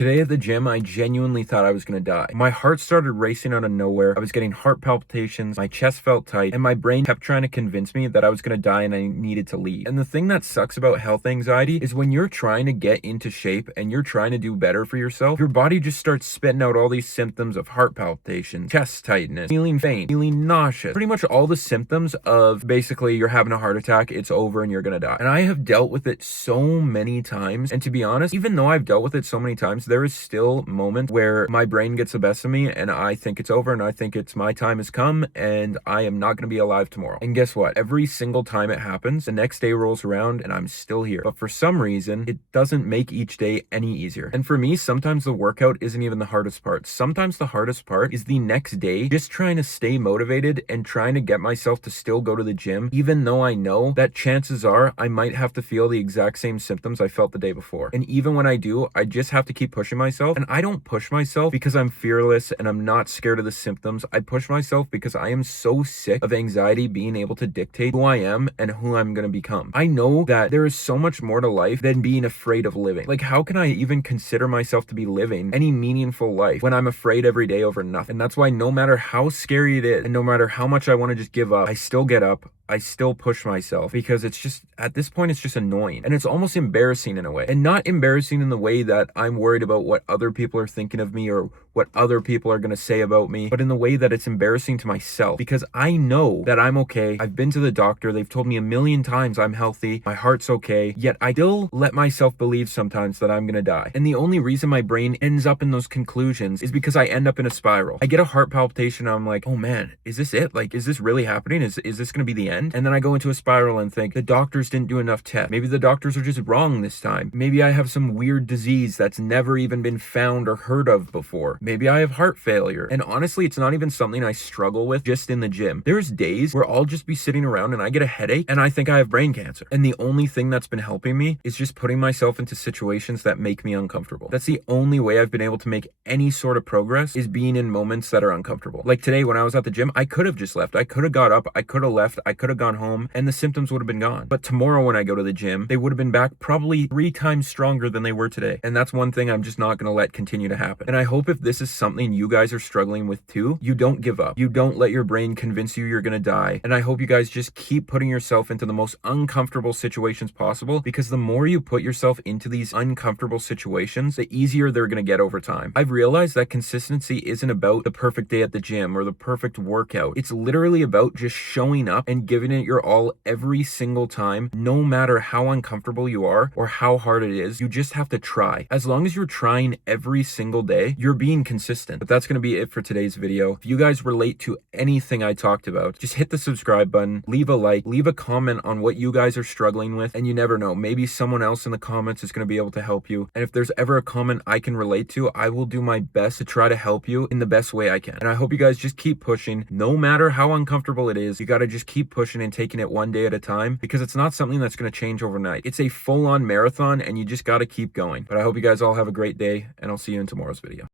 Today at the gym, I genuinely thought I was gonna die. My heart started racing out of nowhere. I was getting heart palpitations, my chest felt tight, and my brain kept trying to convince me that I was gonna die and I needed to leave. And the thing that sucks about health anxiety is when you're trying to get into shape and you're trying to do better for yourself, your body just starts spitting out all these symptoms of heart palpitations, chest tightness, feeling faint, feeling nauseous. Pretty much all the symptoms of basically you're having a heart attack, it's over and you're gonna die. And I have dealt with it so many times. And to be honest, even though I've dealt with it so many times, there is still moments where my brain gets the best of me and I think it's over and I think it's my time has come and I am not going to be alive tomorrow. And guess what? Every single time it happens, the next day rolls around and I'm still here. But for some reason, it doesn't make each day any easier. And for me, sometimes the workout isn't even the hardest part. Sometimes the hardest part is the next day, just trying to stay motivated and trying to get myself to still go to the gym, even though I know that chances are I might have to feel the exact same symptoms I felt the day before. And even when I do, I just have to keep pushing myself. And I don't push myself because I'm fearless and I'm not scared of the symptoms. I push myself because I am so sick of anxiety being able to dictate who I am and who I'm going to become. I know that there is so much more to life than being afraid of living. Like, how can I even consider myself to be living any meaningful life when I'm afraid every day over nothing? And that's why no matter how scary it is and no matter how much I want to just give up, I still get up. I still push myself because it's just, at this point, it's just annoying and it's almost embarrassing in a way. And not embarrassing in the way that I'm worried about what other people are thinking of me or what other people are going to say about me, but in the way that it's embarrassing to myself because I know that I'm okay. I've been to the doctor. They've told me a million times I'm healthy. My heart's okay. Yet I still let myself believe sometimes that I'm going to die. And the only reason my brain ends up in those conclusions is because I end up in a spiral. I get a heart palpitation. And I'm like, oh man, is this it? Like, is this really happening? Is this going to be the end? And then I go into a spiral and think the doctors didn't do enough tests. Maybe the doctors are just wrong this time. Maybe I have some weird disease that's never even been found or heard of before. Maybe I have heart failure. And honestly, it's not even something I struggle with just in the gym. There's days where I'll just be sitting around and I get a headache and I think I have brain cancer. And the only thing that's been helping me is just putting myself into situations that make me uncomfortable. That's the only way I've been able to make any sort of progress, is being in moments that are uncomfortable. Like today when I was at the gym, I could have just left. I could have got up. I could have left. I could have gone home and the symptoms would have been gone. But tomorrow when I go to the gym, they would have been back probably 3 times stronger than they were today. And that's one thing I'm just not going to let continue to happen. And I hope if this is something you guys are struggling with too, you don't give up. You don't let your brain convince you you're going to die. And I hope you guys just keep putting yourself into the most uncomfortable situations possible, because the more you put yourself into these uncomfortable situations, the easier they're going to get over time. I've realized that consistency isn't about the perfect day at the gym or the perfect workout. It's literally about just showing up and giving it your all every single time, no matter how uncomfortable you are or how hard it is. You just have to try. As long as you're trying every single day, you're being consistent. But that's going to be it for today's video. If you guys relate to anything I talked about, just hit the subscribe button, leave a like, leave a comment on what you guys are struggling with, and you never know, maybe someone else in the comments is going to be able to help you. And if there's ever a comment I can relate to, I will do my best to try to help you in the best way I can. And I hope you guys just keep pushing, no matter how uncomfortable it is. You got to just keep pushing and taking it one day at a time, because it's not something that's going to change overnight. It's a full-on marathon and you just got to keep going. But I hope you guys all have a great day, and I'll see you in tomorrow's video.